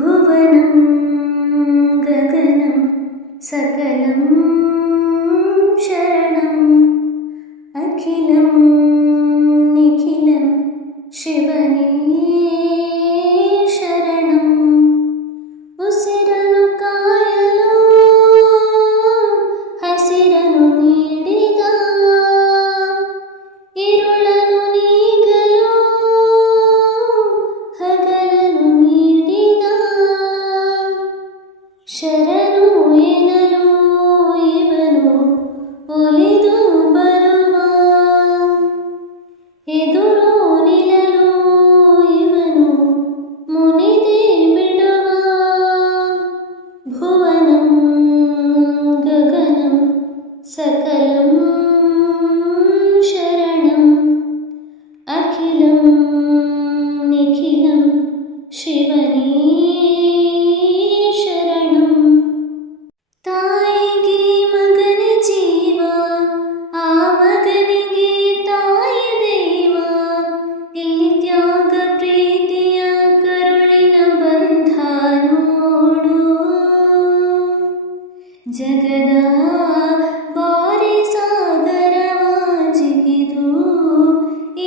ಭುವನಂ ಗಗನಂ ಸಕಲಂ ಶರಣಂ ಅಖಿಲಂ ನಿಖಿಲಂ ಶಿವನೇ ಶರಣಂ. ಉಸಿರನು ಕಾಯಲು ಹಸಿರನು ನೀಡಿದ, ഇരുളನು ನೀಗಲು ಹಗಲನು ನೀಡಿದ, ಶರಣು ಎನ್ನಲು ಇವನು ಒಲಿದು ಬರುವ, ಎದುರು ನಿಲ್ಲಲು ಇವನು ಮುನಿದೇ ಬಿಡುವ. ಭುವನಂ ಗಗನಂ ಸಕಲಂ ಶರಣಂ ಅಖಿಲಂ ನಿಖಿಲಂ ಶಿವನೇ ಶರಣಂ. ತಾಯಿಗೆ ಮಗನ ಜೀವ, ಆ ಮಗನಿಗೆ ತಾಯಿ ದೇವ. ಇಲ್ಲಿ ತ್ಯಾಗ ಪ್ರೀತಿಯ ಕರುಳಿನ ಬಂಧ ನೋಡು. ಜಗದ ಬಾರಿ ಸಾಗರವ ಜಿಗಿದು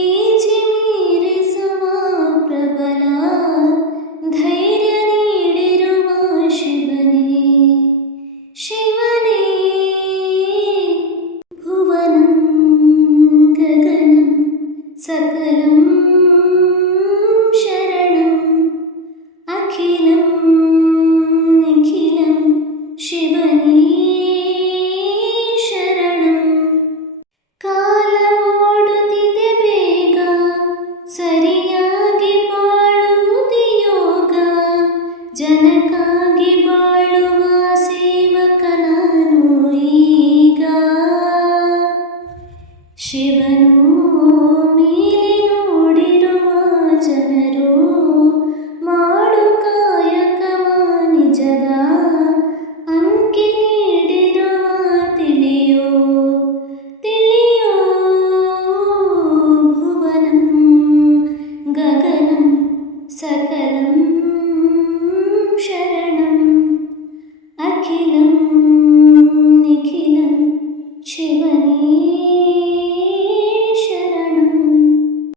ಈಜಿ ಮೀರಿಸುವ ಪ್ರಬಲ ಧೈರ್ಯ ನೀಡಿರುವ ಶಿವನೇ ಶಿವನೇ. ಭುವನಂ ಗಗನಂ ಸಕಲಂ ಶರಣಂ ಅಖಿಲಂ ನಿಖಿಲಂ ಶಿವನೇ ಶರಣಂ. ಕಾಲ ಓಡುತ್ತಿದೆ ಬೇಗ, ಸರಿಯಾಗಿ ಬಾಳುವುದು ಯೋಗ. ಜನಕ್ಕಾಗಿ ಬಾಳು